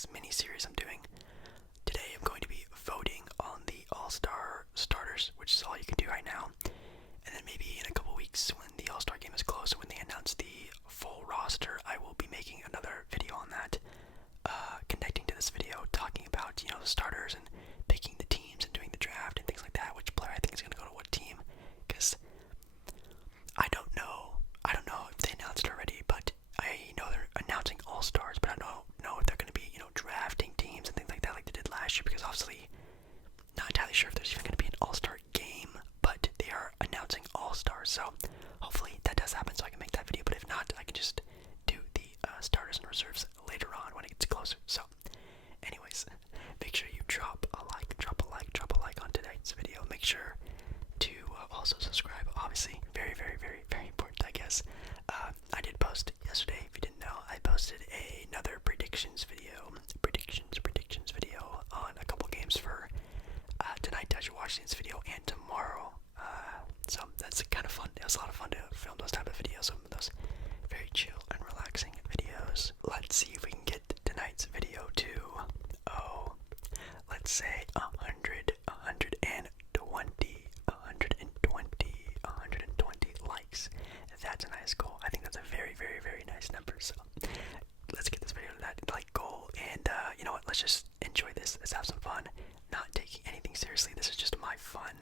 this mini series I'm doing. Today I'm going to be voting on the All-Star starters, which is all you can do right now. And then maybe in a couple weeks when the All-Star game is close and when they announce the full roster, I will be making another video on that, connecting to this video, talking about, the starters and picking the teams and doing the draft and things like that, which player I think is going to go to what team, because I don't know if they announced it already, but I know they're announcing All-Stars, but I don't know if they're going to be, drafting teams and things like that like they did last year, because obviously not entirely sure if there's even going to be an All-Star game, but they are announcing All-Stars, so hopefully that does happen so I can make that video, but if not, I can just do the starters and reserves later on when it gets closer. So anyways, make sure you drop a like on tonight's video. Make sure to also subscribe, obviously, very, very, very, very important, I guess. I did post yesterday, if you didn't know, I posted another predictions video on a couple games for tonight as you're watching this video and tomorrow. So that's kind of fun. It was a lot of fun to film those type of videos, some of those very chill and relaxing videos. Let's see if we can get tonight's video to, let's say 120 likes. That's a nice goal. I think that's a very, very, very nice number. So let's get this video to that goal. And you know what? Let's just enjoy this. Let's have some fun. Not taking anything seriously. This is just my fun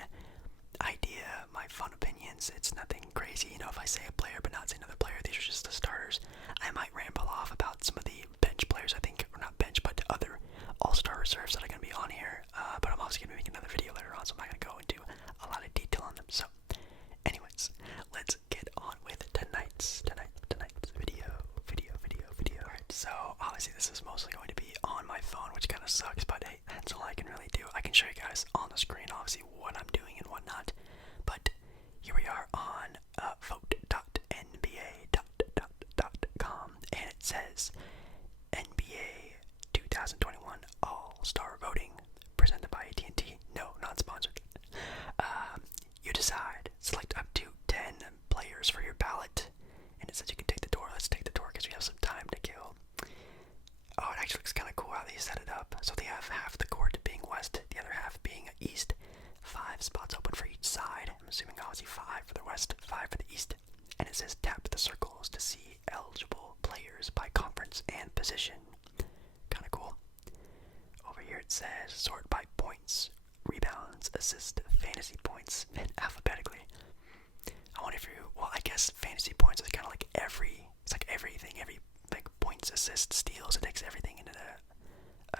idea, my fun opinions. It's nothing crazy. If I say a player but not say another player, these are just the starters. I might ramble off about some of the bench players, I think, or not bench, but other all-star reserves that are going to be on here. But I'm also going to be making another video later on, so I'm not going to go into a lot of detail on them. So anyways, let's get on with tonight's video. Alright, so obviously this is mostly going to be on my phone, which kind of sucks, but hey, that's all I can really do. I can show you guys on the screen, obviously, what I'm doing and whatnot, but here we are on vote.nba.com, and it says NBA 2021 All-Star Voting, presented by AT&T. No, not sponsored. You decide. Select up to 10 players for your ballot. And it says you can take the tour. Let's take the tour because we have some time to kill. Oh, it actually looks kind of cool how they set it up. So they have half the court being west, the other half being east. 5 spots open for each side. I'm assuming obviously 5 for the west, 5 for the east. And it says tap the circles to see eligible players by conference and position. Kind of cool. Over here it says sort by points, rebounds, assists, fantasy points, and alphabetically. I wonder if I guess fantasy points is kind of like everything, every points, assists, steals, it takes everything into the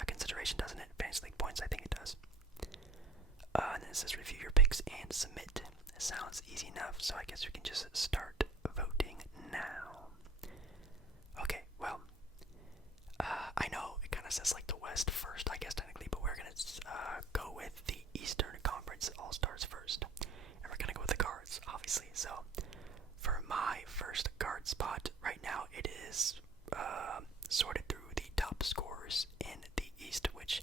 consideration, doesn't it? Fantasy league points, I think it does. And then it says review your picks and submit. It sounds easy enough, so I guess we can just start voting now. Okay, well, I know it kind of says like the West first, I guess technically, but we're gonna go with the Eastern Conference All-Stars first, and we're gonna go with the guards, obviously. So for my first guard spot right now, it is sorted through the top scorers in the East, which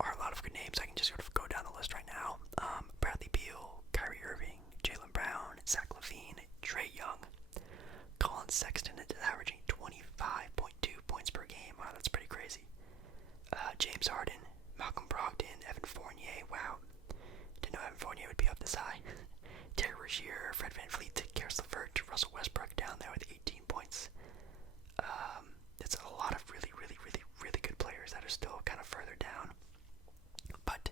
are a lot of good names. I can just sort of go down the list right now. Bradley Beal, Kyrie Irving, Jaylen Brown, Zach LaVine, Trae Young, Colin Sexton is averaging 25.2 points per game. Wow, that's pretty crazy. James Harden, Malcolm Brogdon, Evan Fournier. Wow, didn't know Evan Fournier would be up this high. Terry Rozier, Fred VanVleet, Karis LeVert, Russell Westbrook down there with 18 points. It's a lot of really, really, really, really good players that are still kind of further down. But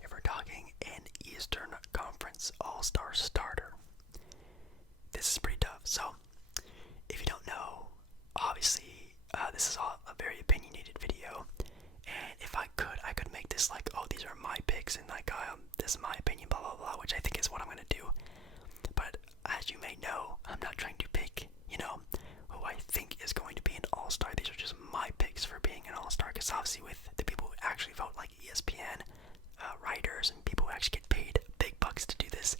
if we're talking an Eastern Conference All-Star starter, this is pretty tough. So if you don't know, obviously this is all a very opinionated video, and if I could make this like, oh, these are my picks, and like, this is my opinion, blah blah blah, which I think is what I'm gonna do. But as you may know, I'm not trying to pick, who I think is going to be an all-star. These are just my picks for being an all-star, because obviously with the people who actually vote, like ESPN writers and people who actually get paid big bucks to do this,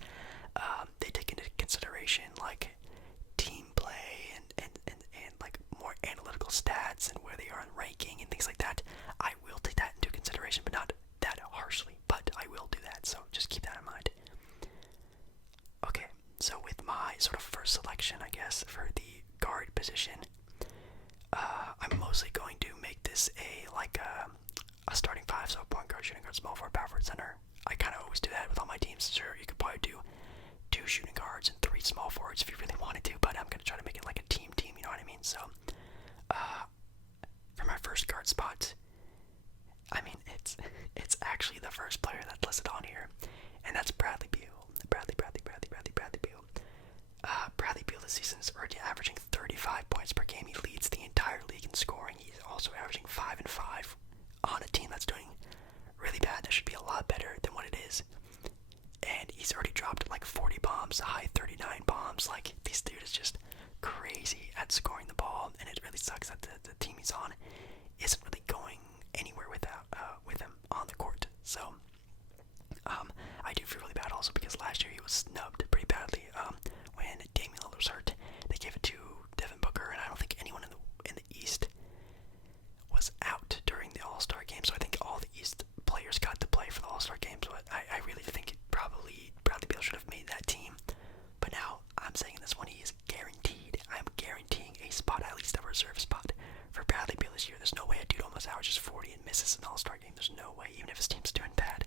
they take into consideration like team play and like more analytical stats and where they are in ranking and things like that. I will take that into consideration, but not that harshly, but I will do that, so just keep that in mind. Okay, so with my sort of first selection, I guess, for the guard position, I'm mostly going to make this a guard, shooting guard, small forward, power forward, center. I kind of always do that with all my teams. Sure, you could probably do 2 shooting guards and 3 small forwards if you really wanted to, but I'm gonna try to make it like a team, you know what I mean? So, for my first guard spot, I mean it's actually the first player that's listed on here, and that's Bradley Beal. Bradley Beal. Bradley Beal this season is already averaging 35 points per game. He leads the entire league in scoring. He's also averaging 5 and 5 on a team that's doing really bad. That should be a lot better than what it is. And he's already dropped like 40 bombs, a high 39 bombs. Like, this dude is just crazy at scoring the ball, and it really sucks that the team he's on isn't really going anywhere without with him on the court. So I do feel really bad also because last year he was snubbed pretty badly. When Damian Lillard was hurt, they gave it to Devin Booker, and I don't think anyone in the East was out during the All-Star game. So I think all the East players got to play for the All-Star game. So I really think probably Bradley Beal should have made that team. But now I'm saying this one, he is guaranteed. I'm guaranteeing a spot, at least a reserve spot for Bradley Beal this year. There's no way a dude almost averages 40 and misses an All-Star game. There's no way, even if his team's doing bad.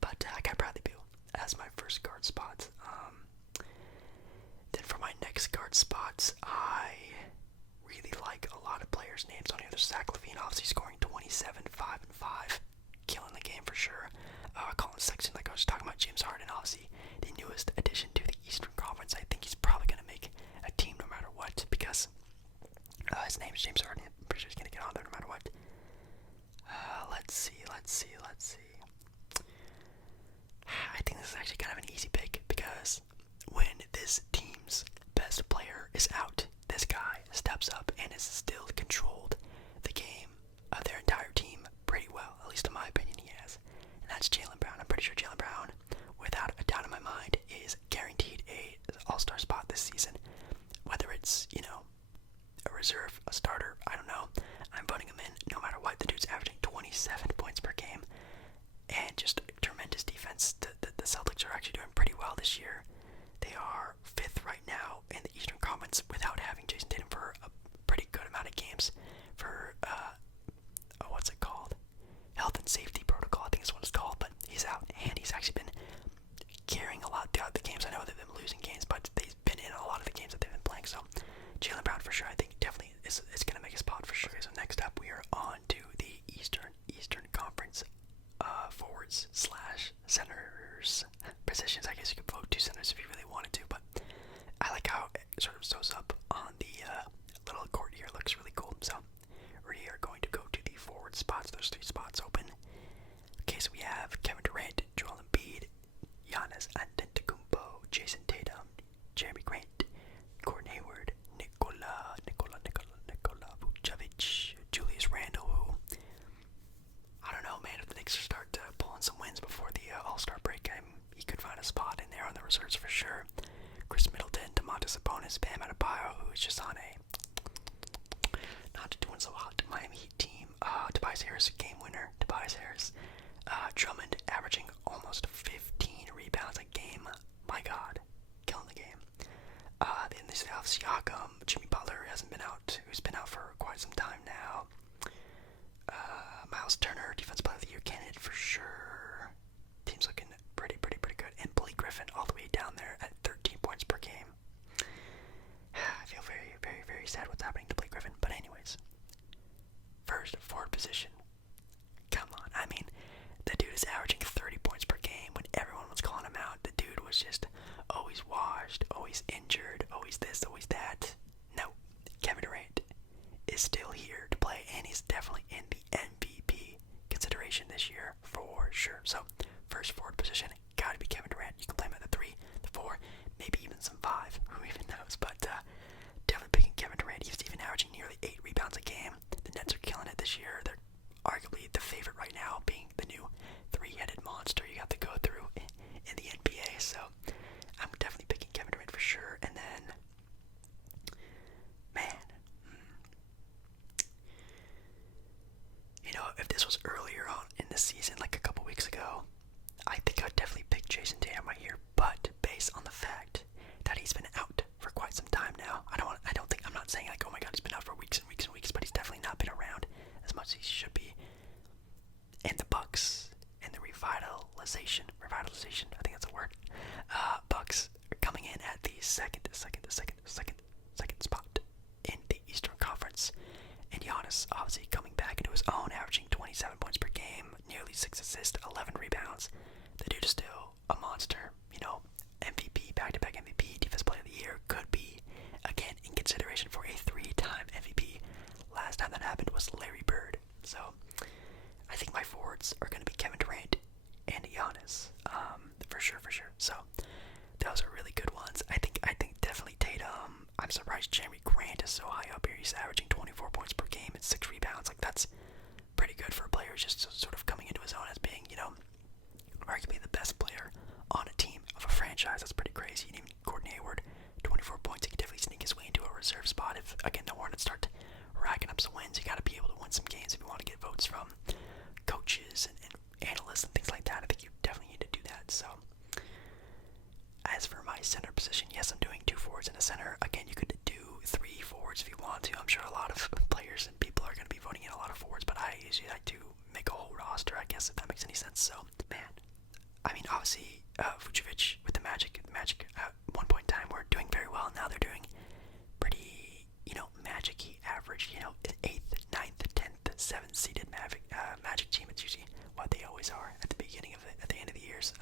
But I got Bradley Beal as my first guard spot. Then for my next guard spots, I really like a lot of players' names on here. There's Zach LaVine, obviously scoring 27, 5 and 5, killing the game for sure. Colin Sexton, like I was talking about, James Harden, obviously the newest addition to the Eastern Conference. I think he's probably going to make a team no matter what because his name is James Harden. I'm pretty sure he's going to get on there no matter what. Let's see. I think this is actually kind of an easy pick because when this team's best player is out, this guy steps up and has still controlled the game of their entire team pretty well. At least in my opinion, he has. And that's Jaylen Brown. I'm pretty sure Jaylen Brown, without a doubt in my mind, is guaranteed a all-star spot this season. Whether it's, a reserve, a starter, I don't know. I'm voting him in no matter what. The dude's averaging 27 points per game and just tremendous defense. The Celtics are actually doing pretty well this year. They are 5th right now in the Eastern Conference without having Jason Tatum for a pretty good amount of games for, what's it called? Health and safety protocol, I think is what it's called, but he's out, and he's actually been carrying a lot throughout the games. I know they've been losing games, but they've been in a lot of the games that they've been playing, so Jaylen Brown for sure, I think definitely is going to make a spot for sure. Okay, so next up we are on to the Eastern Conference forwards / centers positions. I guess you could vote 2 centers if you really wanted to, but I like how it sort of shows up on the little court here. It looks really cool. So we are going to go to the forward spots. There's 3 spots open. Okay, so we have Kevin Durant, Joel Embiid, Giannis Antetokounmpo, Jason Tatum, Jeremy Grant, Gordon Hayward, Nikola Vucevic, Julius Randle, who, I don't know, man, if the Knicks start pulling some wins before the All-Star break, he could find a spot in there on the reserves for sure. Chris Middleton, Domantas Sabonis, Bam Adebayo, who is just on a not doing so hot Miami Heat team. Tobias Harris, game winner. Tobias Harris. Drummond averaging almost 15 rebounds a game. My God, killing the game. Then they have Siakam, Jimmy Butler hasn't been out, who's been out for quite some time now. Miles Turner, defensive player of the year candidate for sure. Team's looking pretty good. And Blake Griffin all the way down there at 13 points per game. I feel very sad what's happening to Blake Griffin. But anyways, first forward position. Come on, I mean, the dude is averaging 30 points per game when everyone was calling him out. The dude was just always washed, always injured, always this, always that. No, Kevin Durant is still here to play, and he's definitely in the MVP consideration this year for sure. So, first forward position, gotta be Kevin Durant. You can play him at the 3, the 4, maybe even some 5, who even knows, but definitely picking Kevin Durant. He's even averaging nearly 8 rebounds a game. The Nets are killing it this year. They're arguably the favorite right now, being the new 3-headed monster you have to go through in the NBA, so I'm definitely picking Kevin Durant for sure. And then, man, if this was earlier on in the season, like a couple weeks ago, I think I'd definitely pick Jason Tatum right here. But based on the fact that he's been out for quite some time now, I'm not saying like, oh my God, he's been out for weeks and weeks, but he's definitely not been around as much as he should be. And the Bucks revitalization, I think that's a word. Bucks are coming in at the second spot in the Eastern Conference. And Giannis obviously coming back into his own, averaging 27 points per game, nearly 6 assists, 11 rebounds. The dude is still a monster. MVP, back-to-back MVP, Defensive Player of the Year, could be, again, in consideration for a 3-time MVP. Last time that happened was Larry Bird. So, I think my forwards are going to be Kevin Durant and Giannis, for sure. So, those are really good ones. I think definitely Tatum. I'm surprised Jeremy Grant is so high up here. He's averaging 24 points per game and 6 rebounds. Like, that's pretty good for a player who's just sort of coming into his own as being, arguably the best player on a team of a franchise. That's pretty crazy. And even Gordon Hayward, 24 points. He could definitely sneak his way into a reserve spot if, again, the Hornets start racking up some wins. You got to be able to win some games if you want to get votes from coaches and analysts and things like that. I think you definitely need to do that. So, as for my center position, yes, I'm doing 2 forwards in a center. Again, you could do 3 forwards if you want to. I'm sure a lot of players and people are going to be voting in a lot of forwards, but I usually like to make a whole roster, I guess, if that makes any sense. So, man, I mean, obviously, Vucevic with the Magic. The Magic, at one point in time, were doing very well. Now they're doing pretty, Magic-y average, 8th, 9th, 10th, 7th seeded Magic team. It's usually what they always are at the end of the years.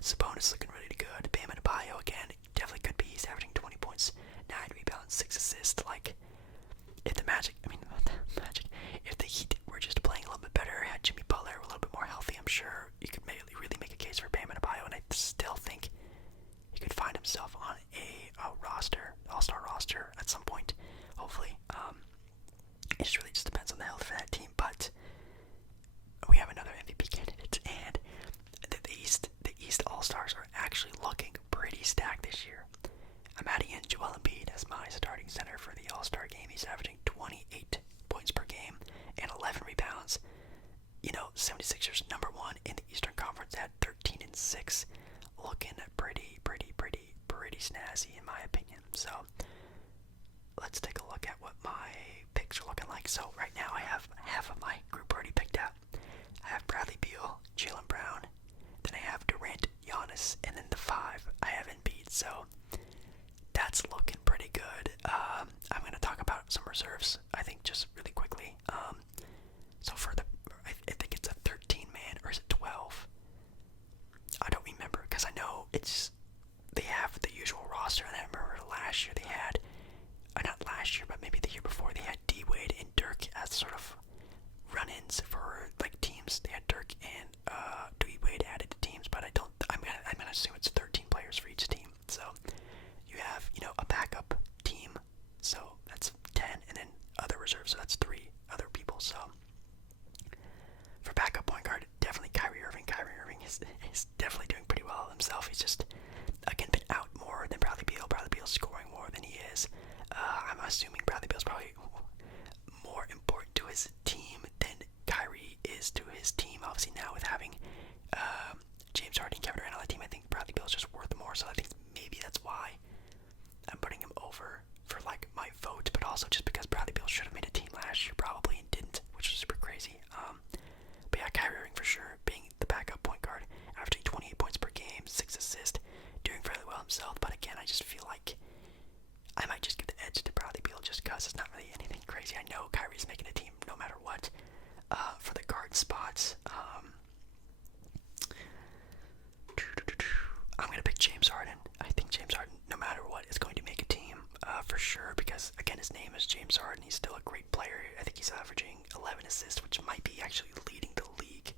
Sabonis looking really good. Bam Adebayo, again, definitely could be. He's averaging 20 points, 9 rebounds, 6 assists. Like, if the if the Heat were just playing a little bit better, had Jimmy Butler a little bit more healthy, I'm sure you could really make a case for Bam Adebayo, and I still think he could find himself on a roster, all-star roster at some point, hopefully. It just really depends on the health of that team, but we have another MVP candidate, and the East All-Stars are actually looking pretty stacked this year. I'm adding in Joel Embiid as my starting center for the All-Star game. He's averaging 28 points per game and 11 rebounds. 76ers number 1 in the Eastern Conference at 13-6, looking pretty snazzy in my opinion. So let's take a look at what my picks are looking like. So right now I have half of my group already picked out. I have Bradley Beal, Jaylen Brown, then I have Durant, Giannis, and then the 5 I have Embiid. So that's looking pretty good. I'm going to talk about some reserves, I think, just really quickly. So I think it's a 13-man, or is it 12? I don't remember, because I know they have the usual roster, and I remember last year they had, not last year, but maybe the year before, they had D-Wade and Dirk as sort of run-ins for, like, teams. They had Dirk and D-Wade added to teams, but I'm gonna assume it's 13 players for each team. So you have, a backup team, so that's 10, and then other reserves, so that's 3 other people. So for backup point guard, definitely Kyrie Irving. Kyrie Irving is definitely doing pretty well himself. He's just, again, been out more than Bradley Beal. Bradley Beal's scoring more than he is. I'm assuming Bradley Beal's probably more important to his team than Kyrie is to his team. Obviously now with having James Harden, Kevin Durant on the team, I think Bradley Beal's just worth more. So I think maybe that's why I'm putting him over for, like, my vote, but also just because Bradley Beal should have made a team last year probably and didn't, which was super crazy. But yeah, Kyrie Irving for sure, being the backup point guard, averaging 28 points per game, 6 assists, doing fairly well himself. But again, I just feel like I might just give the edge to Bradley Beal just because it's not really anything crazy. I know Kyrie's making a team no matter what. For the guard spots, I'm going to pick James Harden. I think James Harden, no matter what, is going to make a team for sure because, again, his name is James Harden. He's still a great player. I think he's averaging 11 assists, which might be actually leading the league.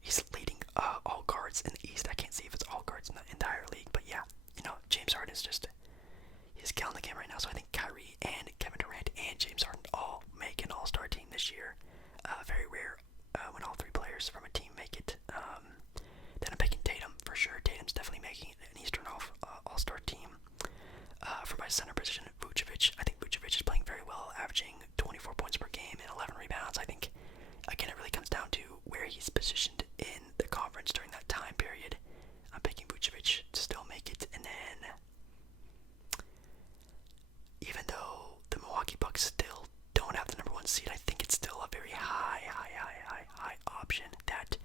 He's leading all guards in the East. I can't see if it's all guards in the entire league, but yeah, James Harden is just, he's killing the game right now. So I think Kyrie and Kevin Durant and James Harden all make an all-star team this year. Very rare when all 3 players from a team make it. Then I'm picking Tatum for sure. Tatum's definitely making an Eastern all-star team. For my center position, Vucevic. I think Vucevic is playing very well, averaging 24 points per game and 11 rebounds. I think, again, it really comes down to where he's positioned in the conference during that time period. I'm picking Vucevic to still make it. And then, even though the Milwaukee Bucks still don't have the number 1 seed, I think it's still a very high option that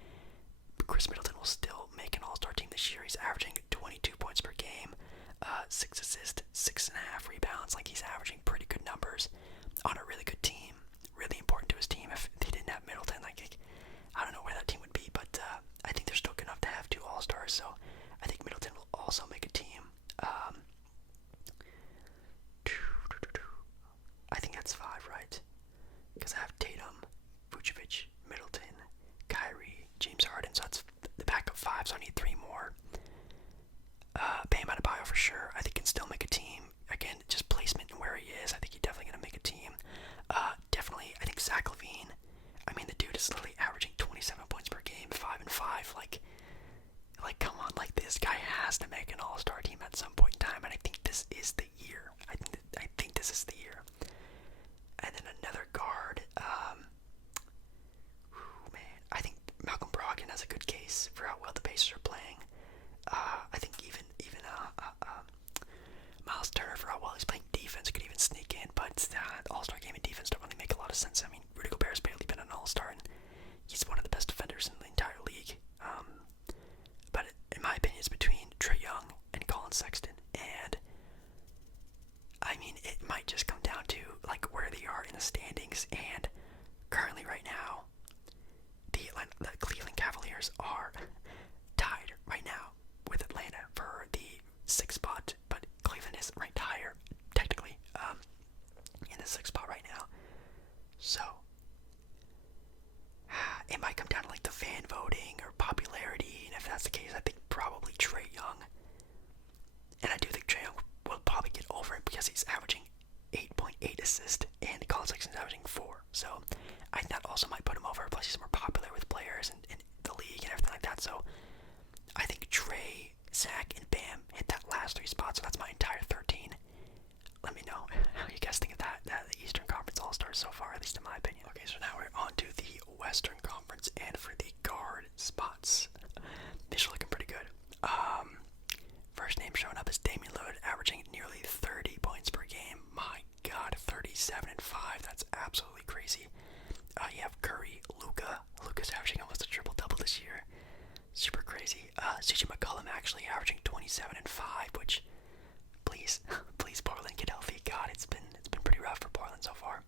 Blazers are tied right now with Atlanta for the 6th spot, but Cleveland is ranked higher, technically, in the 6th spot right now. So, it might come down to like the fan voting or popularity, and if that's the case, I think probably Trae Young. And I do think Trae Young will probably get over it because he's averaging 8.8 assists and Colin Sexton's averaging 4. So I think that also might put him over. Plus he's more popular with players in the league and everything like that. So I think Trae, Zach, and Bam hit that last 3 spots. So that's my entire 13. Let me know how you guys think of that. The Eastern Conference All-Stars so far, at least in my opinion. Okay, so now we're on to the Western Conference, and for the guard spots, these are looking pretty good. First name showing up is Damian Lillard, averaging nearly 30 points per game. My God, 37 and 5. That's absolutely crazy. You have Curry, Luka. Luka's averaging almost a triple-double this year. Super crazy. CJ McCollum actually averaging 27 and 5, which, please, please, Portland, get healthy. God, it's been pretty rough for Portland so far.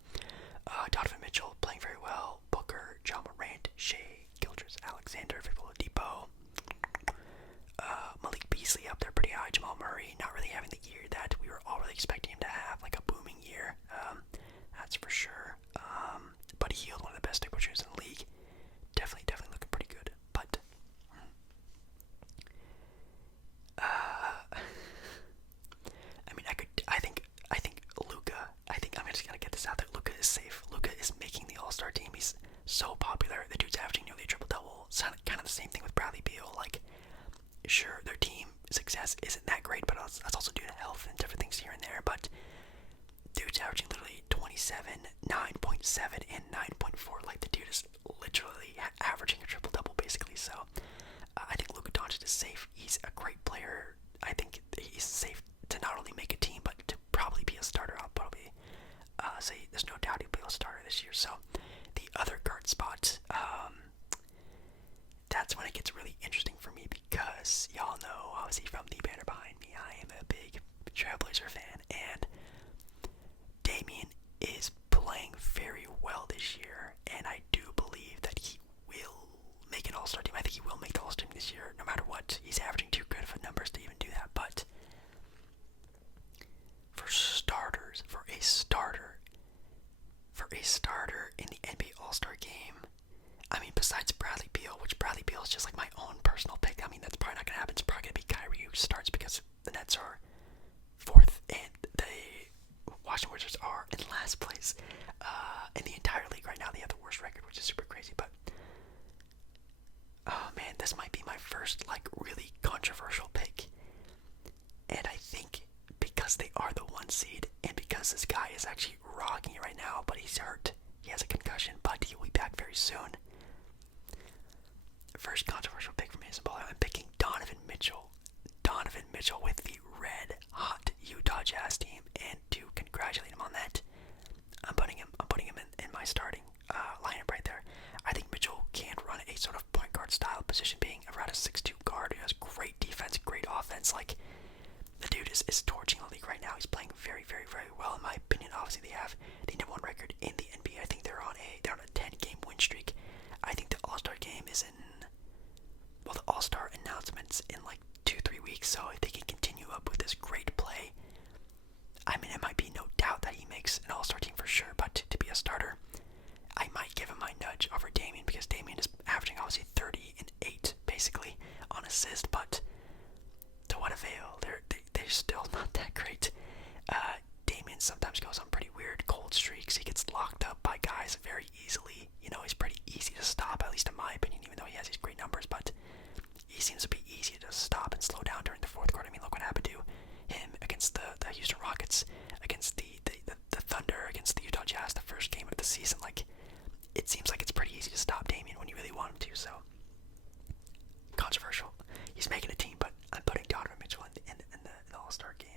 Donovan Mitchell playing very well. Booker, John Morant, Shea, Gilgeous-Alexander, Victor Oladipo. Malik Beasley up there pretty high. Jamal Murray not really having the year that we were all really expecting him to have, like a booming year. That's for sure. Buddy Hield, one of the best three-point shooters in the league. Definitely looking pretty good. But I mean, I think Luka. I'm just gonna get this out there. Luka is safe. Luka is making the All-Star team. He's so popular. The dude's averaging nearly a triple-double. It's kind of the same thing with Bradley Beal. Like, sure, their team success isn't that great, but that's also due to health and different things here and there. But dude's averaging literally 27, 9.7, and 9.4. Like, the dude is literally averaging a triple-double, basically. So, I think Luka Doncic is safe. He's a great player. I think he's safe to not only make a team, but to probably be a starter. I'll probably say there's no doubt he'll be a starter this year. So, the other guard spot, that's when it gets really interesting for me because y'all know, obviously from the banner behind me, I am a big Trailblazer fan, and Damian is playing very well this year, and I do believe that he will make an All-Star team. I think he will make the All-Star team this year, no matter what. He's averaging too good of numbers to even do that, but for a starter in the NBA All-Star game, I mean, besides Bradley Beal, which Bradley Beal is just like my own personal pick. I mean, that's probably not going to happen. It's probably going to be Kyrie who starts because the Nets are 4th and the Washington Wizards are in last place in the entire league right now. They have the worst record, which is super crazy. But, oh man, this might be my first like really controversial pick. And I think because they are the 1 seed and because this guy is actually rocking it right now, but he's hurt. He has a concussion, but he'll be back very soon. First controversial pick from ASMballeR, I'm picking Donovan Mitchell. Donovan Mitchell with the red hot Utah Jazz team, and to congratulate him on that, I'm putting him in my starting lineup right there. I think Mitchell can run a sort of point guard style position, being around a 6'2" guard who has great defense, great offense. Like, the dude is torching the league right now. He's playing very well in my opinion. Obviously they have the #1 record in the NBA. I think they're on a 10-game win streak. I think the All-Star game is the All-Star announcement's in like 2-3 weeks, so if they can continue up with this great play, I mean, it might be no doubt that he makes an All-Star team for sure, but to be a starter, I might give him my nudge over Damian because Damian is averaging obviously 30 and 8 basically on assist, but to what avail? They're still not that great. Damian sometimes goes on pretty weird cold streaks. He gets locked up by guys very easily. You know, he's pretty easy to stop, at least in my opinion, even though he has these great numbers, but he seems to be easy to stop and slow down during the 4th quarter. I mean, look what happened to him against the Houston Rockets, against the Thunder, against the Utah Jazz, the first game of the season. Like, it seems like it's pretty easy to stop Damian when you really want him to, so controversial. He's making a team, but I'm putting Donovan Mitchell in the All-Star game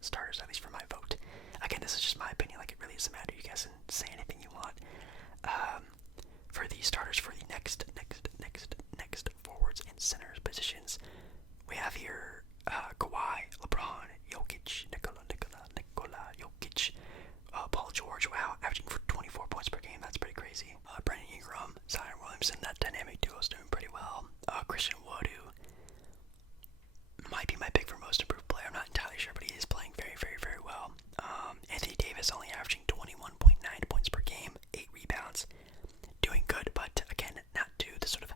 starters, at least for my vote. Again, this is just my opinion. Like, it really doesn't matter. You guys can say anything you want. For the starters for the next forwards and centers positions, we have here Kawhi, LeBron, Jokic, Nikola Jokic, Paul George. Wow, averaging for 24 points per game. That's pretty crazy. Brandon Ingram, Zion Williamson. That dynamic duo is doing pretty well. Christian Wood, who might be my pick for most improved player. I'm not entirely sure, but he is playing very, very, very well. Anthony Davis only averaging 21.9 points per game, 8 rebounds. Doing good, but again, not to the sort of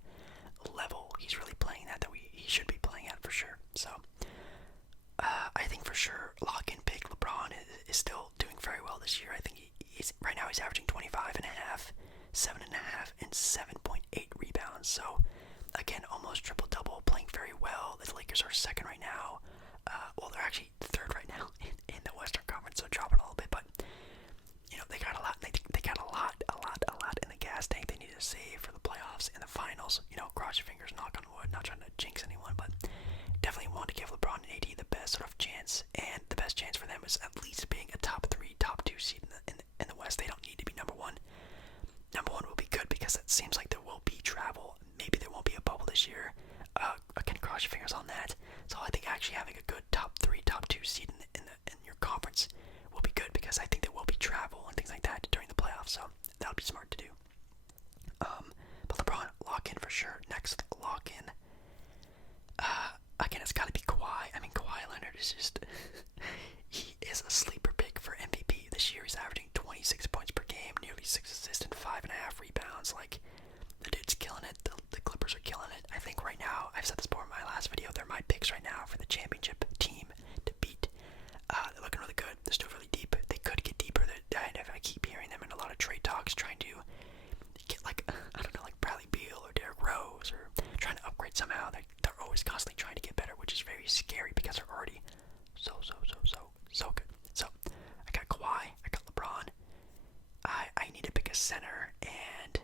level he's really playing at that he should be playing at for sure. So, I think for sure, lock-in pick LeBron is still doing very well this year. I think he's right now he's averaging 25.5, 7.5, and 7.8 rebounds. So, again, almost triple-double, playing very well. The Lakers are second right now. Well, they're actually third right now in the Western Conference, so dropping a little bit. But they got a lot. They got a lot in the gas tank. They need to save for the playoffs and the finals. Cross your fingers, knock on wood. Not trying to jinx anyone, but definitely want to give LeBron and AD the best sort of chance. And the best chance for them is at least being a top 3, top 2 seed in the West. They don't need to be number 1. Number 1 will be good because it seems like there will be travel. Maybe there won't be a bubble this year. Again, cross your fingers on that. So I think actually having a good top 3, top 2 seed in your conference will be good because I think there will be travel and things like that during the playoffs. So that'll be smart to do. But LeBron, lock in for sure. Next, lock in. Again, it's got to be Kawhi. I mean, Kawhi Leonard is just he is a sleeper pick for MVP this year. He's averaging 26 points per game, nearly 6 assists and 5.5 rebounds. Like, the dude's killing it. The Clippers are killing it. I think right now, I've said this before in my last video, they're my picks right now for the championship team to beat. They're looking really good. They're still really deep. They could get deeper. I keep hearing them in a lot of trade talks trying to get like Bradley Beal or Derrick Rose or trying to upgrade somehow. They're always constantly trying to get better, which is very scary because they're already so good. So I got Kawhi, I got LeBron. I need to pick a center, and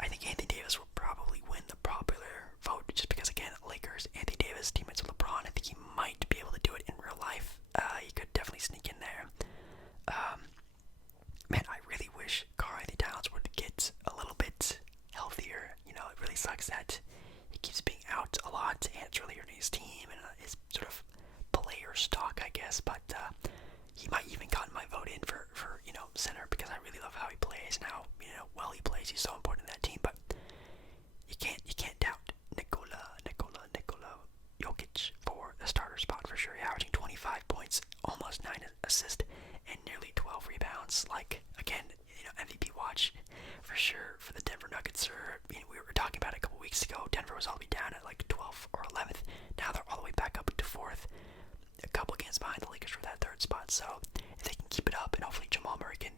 I think Anthony Davis will probably win the popular vote just because, again, Lakers, Anthony Davis, teammates with LeBron. I think he might be able to do it in real life. He could definitely sneak in there. Man, I really wish Karl-Anthony Towns would get a little bit healthier. It really sucks that he keeps being out a lot, and it's really hurting his team and his sort of player stock, I guess. But he might even gotten my vote in for center because I really love how he plays now. Well he plays, he's so important in that team. But you can't doubt Nikola Jokic for the starter spot for sure. Averaging 25 points, almost 9 assists, and nearly 12 rebounds. Like, again, MVP watch for sure for the Denver Nuggets. We were talking about it a couple weeks ago. Denver was all the way down at like 12th or 11th. Now they're all the way back up to 4th. A couple games behind the Lakers for that 3rd spot. So if they can keep it up, and hopefully Jamal Murray can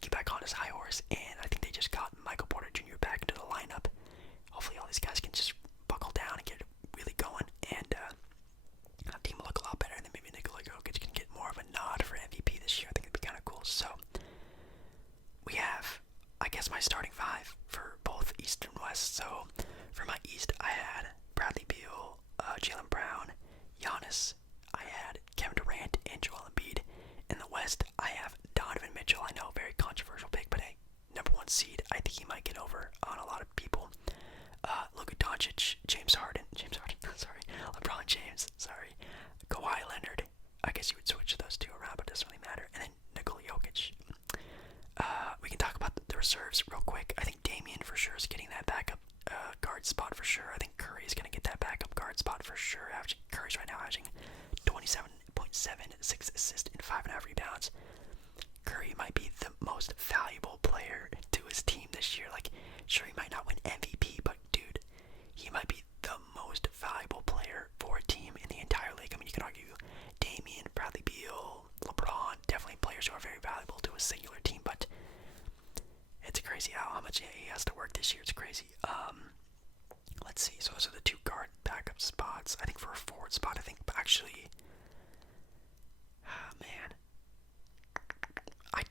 get back on his high horse. And I think they just got Michael Porter Jr. back into the lineup. Hopefully all these guys can just buckle down and get it really going. And our team will look a lot better. And then maybe Nikola Jokic can get more of a nod for MVP this year. I think it'd be kind of cool. So we have, I guess, my starting 5 for both East and West. So for my East, I had Bradley Beal, Jaylen Brown, Giannis. I had Kevin Durant and Joel Embiid. In the West, I have Donovan Mitchell. I know, very controversial pick, but hey, number 1 seed. I think he might get over on a lot of people. Luka Doncic, James Harden, sorry, LeBron James, sorry, Kawhi Leonard. I guess you would switch those two around, but it doesn't really matter. And then Nikola Jokic. We can talk about the reserves real quick. I think Damian for sure is getting that backup guard spot for sure. I think Curry is going to get that backup guard spot for sure. Curry's right now averaging 27.7, 6 assists, and 5.5 rebounds. Curry might be the most valuable player to his team this year. Like, sure, he might not win MVP, but dude, he might be the most valuable player for a team in the entire league. I mean, you can argue Damian, Bradley Beal, LeBron, definitely players who are very valuable to a singular team, but it's crazy how much he has to work this year. It's crazy. Let's see. So those are the 2 guard backup spots. I think for a forward spot, actually, man, I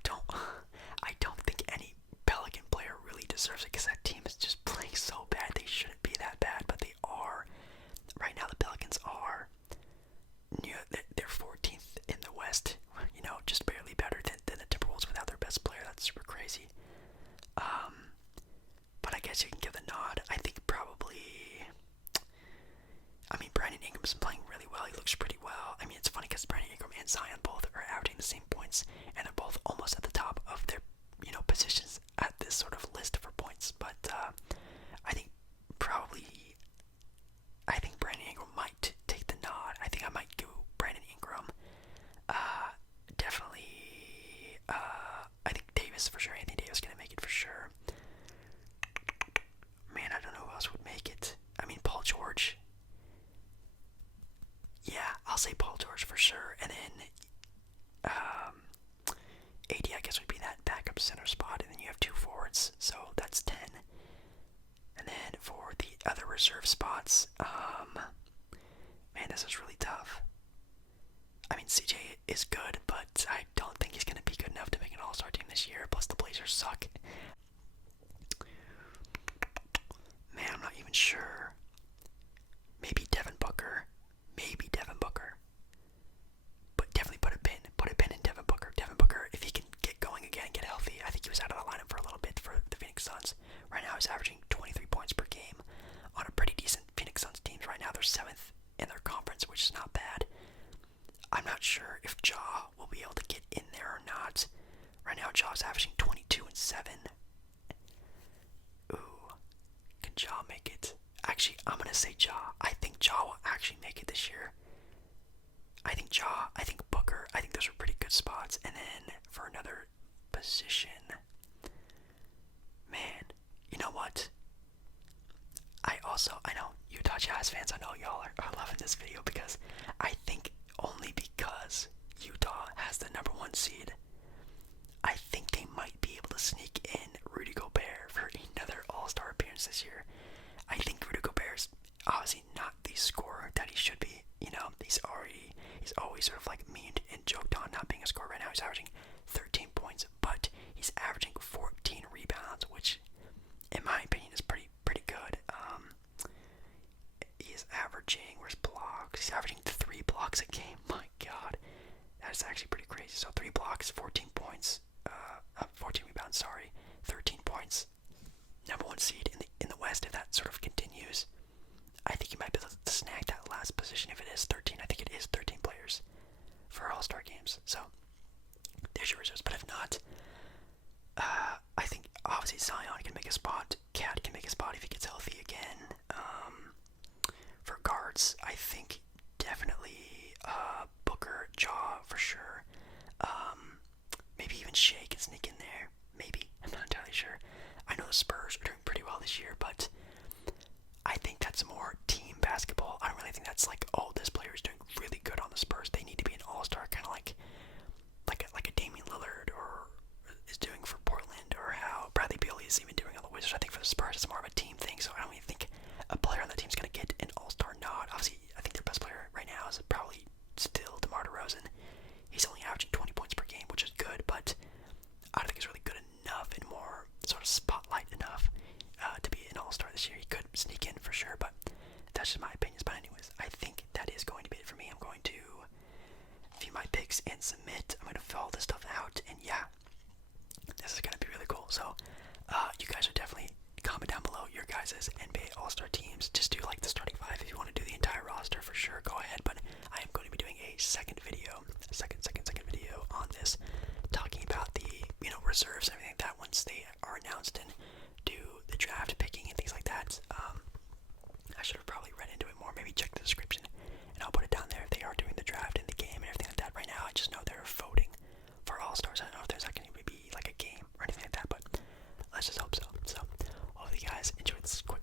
don't think any Pelican player really deserves it because that team is just playing so bad. They shouldn't be that bad, but they are. Right now, the Pelicans are they're 14th in the West. Just barely better than the Timberwolves without their best player. That's super crazy. But I guess you can give the nod. I think probably. I mean, Brandon Ingram's playing really well. He looks pretty well. I mean, it's funny because Brandon Ingram and Zion both are averaging the same points, and they're both almost at the top of their, positions at this sort of list starts, so that's 10. And then for the other reserve spots, man, this is really tough. I mean, CJ is good, but I don't think he's going to be good enough to make an all-star team this year, plus the Blazers suck. Man, I'm not even sure. Maybe Devin Booker. But definitely put a pin in Devin Booker. Devin Booker, if he can get going again and get healthy, I think he was out of the lineup for a little bit for the Phoenix Suns. Right now he's averaging 23 points per game on a pretty decent Phoenix Suns team. Right now they're 7th in their conference, which is not bad. I'm not sure if Ja will be able to get in there or not. Right now Ja's averaging 22 and 7. Ooh, can Ja make it? Actually, I'm going to say Ja. I think Ja will actually make it this year. I think Ja, I think Booker, I think those are pretty good spots. And then for another position, man, you know what? I know Utah Jazz fans, I know y'all are loving this video because I think only because Utah has the number 1 seed, I think they might be able to sneak in Rudy Gobert for another All-Star appearance this year. I think Rudy Gobert's obviously not the scorer that he should be. You know, he's always sort of like memed and joked on not being a scorer. Right now he's averaging 13 points, but he's averaging 14 rebounds, which in my opinion is pretty good. He's averaging, where's blocks? He's averaging 3 blocks a game. My God, that is actually pretty crazy. So 3 blocks, 14 points, 14 rebounds. Sorry, 13 points. Number 1 seed in the West. If that sort of continues, I think he might be able to snag that last position. If it is 13, I think it is 13 players for All-Star games. So there's your reserves. But if not, I think obviously Zion can make a spot. Cat can make a spot if he gets healthy again. For guards, I think definitely Booker, Ja for sure. Maybe even Shea can sneak in there. Maybe. I'm not entirely sure. I know the Spurs are doing pretty well this year, but I think that's more team basketball. I don't really think that's like, oh, this player is doing really good on the Spurs. They need to be an all-star, kind of like a Damian Lillard or is doing for Portland, or how Bradley Beal is even doing on the Wizards. I think for the Spurs, it's more of a team thing. So I don't even think a player on that team is going to get an all-star nod. Obviously, I think their best player right now is probably still DeMar DeRozan. He's only averaging 20 points per game, which is good, but I don't think he's really good enough and more sort of spotlight enough to be an all-star this year. He could sneak in for sure, but that's just my opinions. But anyways, I think that is going to be it for me. I'm going to view my picks and submit. I'm going to fill all this stuff out, and yeah, this is going to be really cool. So you guys are definitely comment down below your guys' NBA All-Star teams. Just do like the starting 5 if you want to do the entire roster for sure. Go ahead, but I am going to be doing a second video on this, talking about the reserves and everything like that once they are announced, and do the draft picking and things like that. I should have probably read into it more. Maybe check the description, and I'll put it down there if they are doing the draft in the game and everything like that. Right now, I just know they're voting for All-Stars. I don't know if there's going to be like a game or anything like that, but let's just hope so. So, all of you guys enjoyed this quick